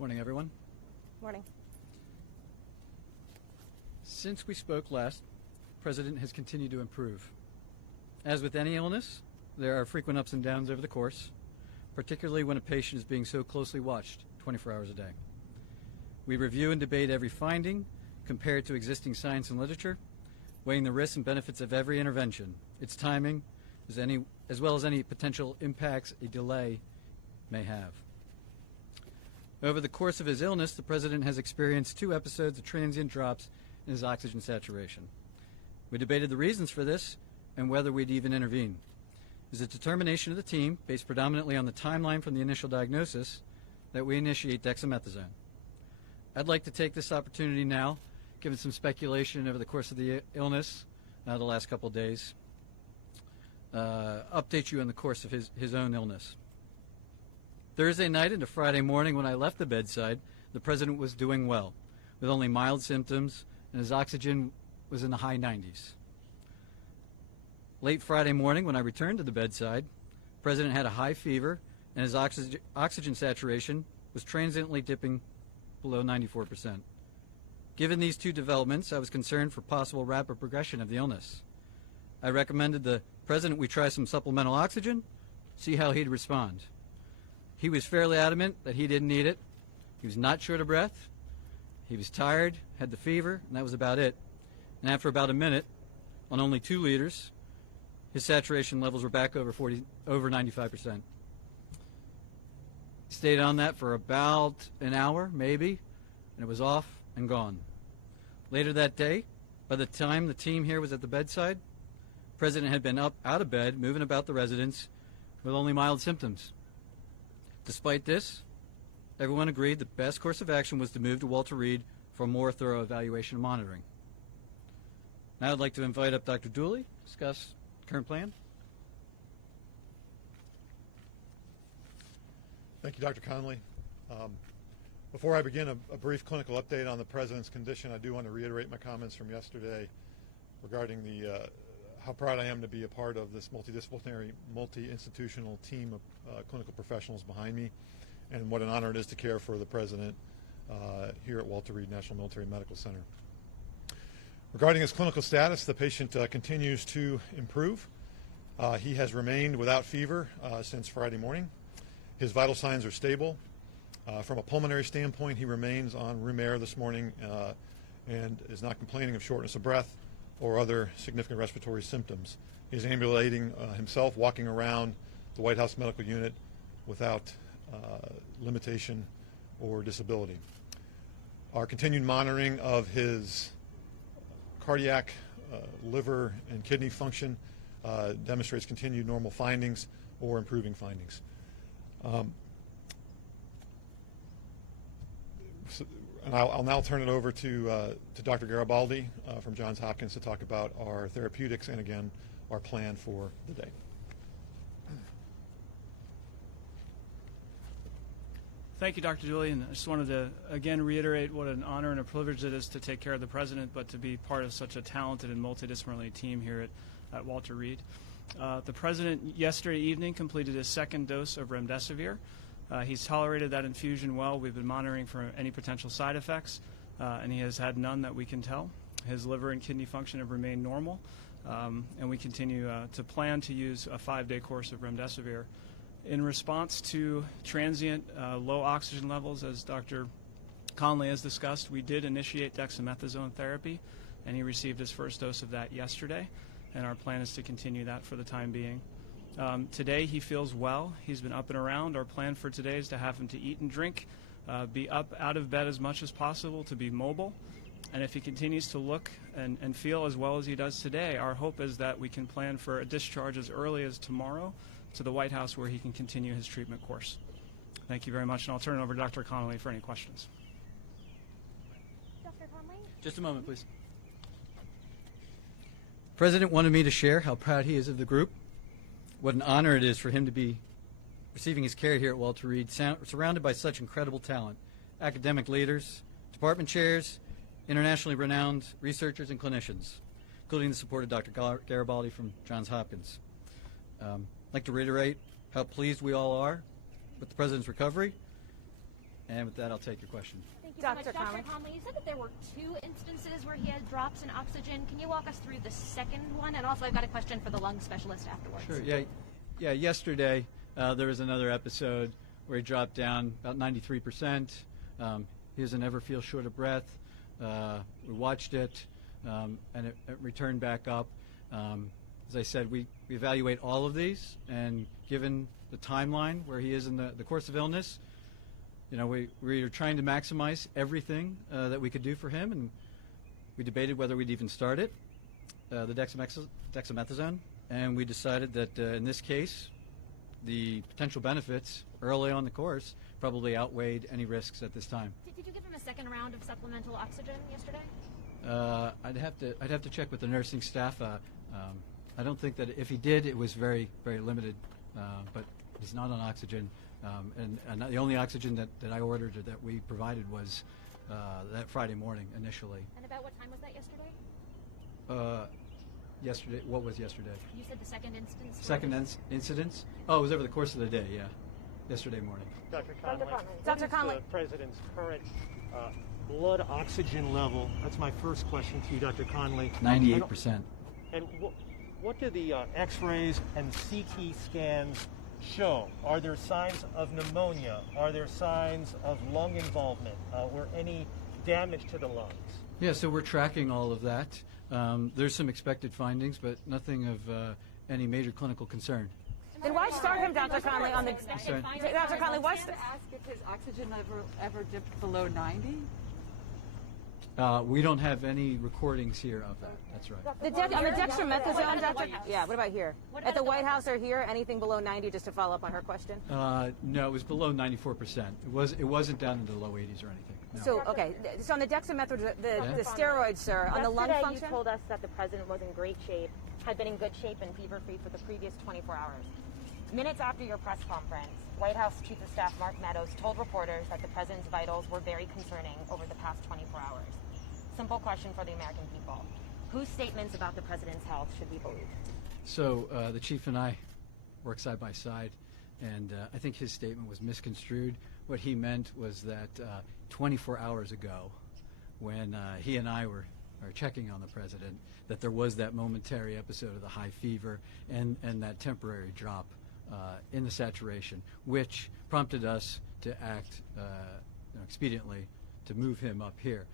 Morning, everyone. Morning. Since we spoke last, the President has continued to improve. As with any illness, there are frequent ups and downs over the course, particularly when a patient is being so closely watched 24 hours a day. We review and debate every finding, compared to existing science and literature, weighing the risks and benefits of every intervention, its timing, as well as any potential impacts a delay may have. Over the course of his illness, the President has experienced 2 episodes of transient drops in his oxygen saturation. We debated the reasons for this and whether we'd even intervene. It is a determination of the team, based predominantly on the timeline from the initial diagnosis, that we initiate dexamethasone. I'd like to take this opportunity now, given some speculation over the course of the illness the last couple of days, update you on the course of his own illness. Thursday night into Friday morning when I left the bedside, the President was doing well, with only mild symptoms, and his oxygen was in the high 90s. Late Friday morning when I returned to the bedside, the President had a high fever, and his oxygen saturation was transiently dipping below 94%. Given these 2 developments, I was concerned for possible rapid progression of the illness. I recommended the President we try some supplemental oxygen, see how he'd respond. He was fairly adamant that he didn't need it. He was not short of breath. He was tired, had the fever, and that was about it. And after about a minute, on only 2 liters, his saturation levels were back over 95%. He stayed on that for about an hour, maybe, and it was off and gone. Later that day, by the time the team here was at the bedside, the President had been up out of bed, moving about the residence with only mild symptoms. Despite this, everyone agreed the best course of action was to move to Walter Reed for a more thorough evaluation and monitoring. Now I'd like to invite up Dr. Dooley to discuss the current plan. Thank you, Dr. Conley. Before I begin a brief clinical update on the President's condition, I do want to reiterate my comments from yesterday regarding how proud I am to be a part of this multidisciplinary, multi-institutional team of clinical professionals behind me, and what an honor it is to care for the President here at Walter Reed National Military Medical Center. Regarding his clinical status, the patient continues to improve. He has remained without fever since Friday morning. His vital signs are stable. From a pulmonary standpoint, he remains on room air this morning and is not complaining of shortness of breath or other significant respiratory symptoms. He's ambulating himself, walking around the White House Medical Unit without limitation or disability. Our continued monitoring of his cardiac, liver, and kidney function demonstrates continued normal findings or improving findings. And I'll now turn it over to Dr. Garibaldi from Johns Hopkins to talk about our therapeutics and, again, our plan for the day. Thank you, Dr. Dooley, and I just wanted to again reiterate what an honor and a privilege it is to take care of the President, but to be part of such a talented and multidisciplinary team here at Walter Reed. The President yesterday evening completed his 2nd dose of remdesivir. He's tolerated that infusion well. We've been monitoring for any potential side effects, and he has had none that we can tell. His liver and kidney function have remained normal, and we continue to plan to use a 5-day course of remdesivir. In response to transient low oxygen levels, as Dr. Conley has discussed, we did initiate dexamethasone therapy, and he received his 1st dose of that yesterday, and our plan is to continue that for the time being. Today he feels well. He's been up and around. Our plan for today is to have him to eat and drink, be up out of bed as much as possible, to be mobile. And if he continues to look and feel as well as he does today, our hope is that we can plan for a discharge as early as tomorrow to the White House, where he can continue his treatment course. Thank you very much, and I'll turn it over to Dr. Connolly for any questions. Dr. Conley? Just a moment, please. The President wanted me to share how proud he is of the group, what an honor it is for him to be receiving his care here at Walter Reed, surrounded by such incredible talent, academic leaders, department chairs, internationally renowned researchers and clinicians, including the support of Dr. Garibaldi from Johns Hopkins. I'd like to reiterate how pleased we all are with the President's recovery And with that, I'll take your question. Thank you so much. Dr. Conley, you said that there were 2 instances where he had drops in oxygen. Can you walk us through the second one? And also, I've got a question for the lung specialist afterwards. Sure. Yeah. Yesterday, there was another episode where he dropped down about 93%. He doesn't ever feel short of breath. We watched it, and it returned back up. As I said, we evaluate all of these, and given the timeline where he is in the course of illness, we are trying to maximize everything that we could do for him, and we debated whether we'd even start it, the dexamethasone, and we decided that in this case, the potential benefits early on the course probably outweighed any risks at this time. Did you give him a second round of supplemental oxygen yesterday? I'd have to check with the nursing staff. I don't think that if he did, it was very, very limited, but he's not on oxygen. And the only oxygen that I ordered or that we provided was that Friday morning initially. And about what time was that yesterday? Yesterday. What was yesterday? You said the second instance. Second incidence? Oh, it was over the course of the day, yeah. Yesterday morning. Dr. Conley. Dr. Conley. What is the President's current blood oxygen level? That's my first question to you, Dr. Conley. 98%. And what do the X-rays and CT scans show? Are there signs of pneumonia? Are there signs of lung involvement or any damage to the lungs? Yeah, so we're tracking all of that. There's some expected findings, but nothing of any major clinical concern. Then why start him, Dr. Conley, on the... Sorry? Dr. Conley, why... Ask if his oxygen level ever dipped below 90? We don't have any recordings here of that. That's right. On the dexamethasone, Dr. Yeah, what about here? At the White House or here, anything below 90, just to follow up on her question? No, it was below 94%. It wasn't down into the low 80s or anything. No. So, okay. So on the dexamethasone, the steroids, sir, on the lung function? Yesterday you told us that the president was in great shape, had been in good shape and fever-free for the previous 24 hours. Minutes after your press conference, White House Chief of Staff Mark Meadows told reporters that the president's vitals were very concerning over the past 24 hours. Simple question for the American people. Whose statements about the president's health should we believe? So the chief and I work side by side, and I think his statement was misconstrued. What he meant was that 24 hours ago, when he and I were checking on the president, that there was that momentary episode of the high fever and that temporary drop in the saturation, which prompted us to act expediently to move him up here.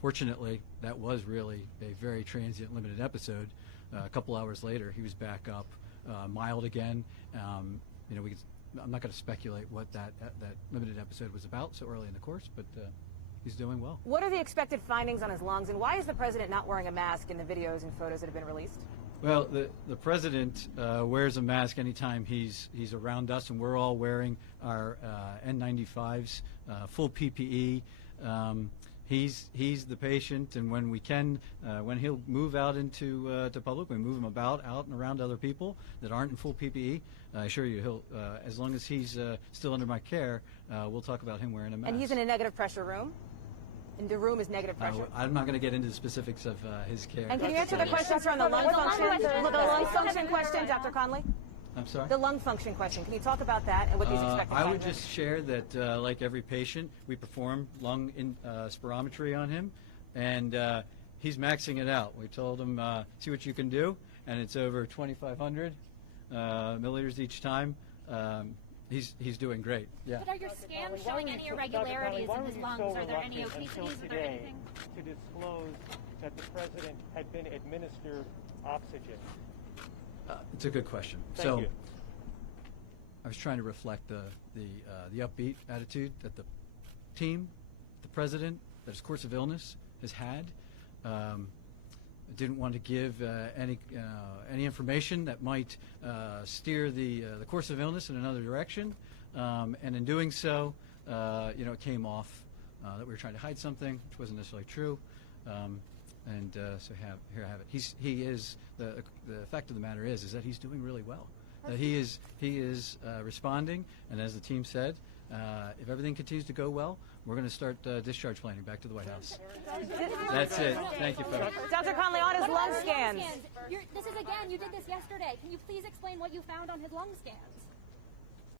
Fortunately, that was really a very transient, limited episode. A couple hours later, he was back up, mild again. I'm not going to speculate what that limited episode was about so early in the course, but he's doing well. What are the expected findings on his lungs, and why is the president not wearing a mask in the videos and photos that have been released? Well, the president wears a mask anytime he's around us, and we're all wearing our N95s, full PPE. He's the patient, and when we can, when he'll move out into to public, we move him out and around other people that aren't in full PPE. I assure you, he'll as long as he's still under my care, we'll talk about him wearing a mask. And he's in a negative pressure room? And the room is negative pressure? I'm not going to get into the specifics of his care. And can you answer the questions on the lung function? The lung function question, Dr. Conley? I'm sorry? The lung function question. Can you talk about that and what these expected I findings? would just share that, like every patient, we perform lung spirometry on him, and he's maxing it out. We told him, see what you can do, and it's over 2,500 milliliters each time. He's doing great. Yeah. But are your scans showing any irregularities in his lungs? Are there any obesities? Are there anything? To disclose that the president had been administered oxygen. It's a good question. Thank you. I was trying to reflect the upbeat attitude that the team, the president, that his course of illness has had. I didn't want to give any information that might steer the course of illness in another direction, and in doing so, it came off that we were trying to hide something, which wasn't necessarily true. So here I have it. He is the fact of the matter is that he's doing really well. He is responding, and as the team said, if everything continues to go well, we're going to start discharge planning back to the White House. That's it. Thank you, folks. Dr. Conley, on his lung scans. This is again. You did this yesterday. Can you please explain what you found on his lung scans?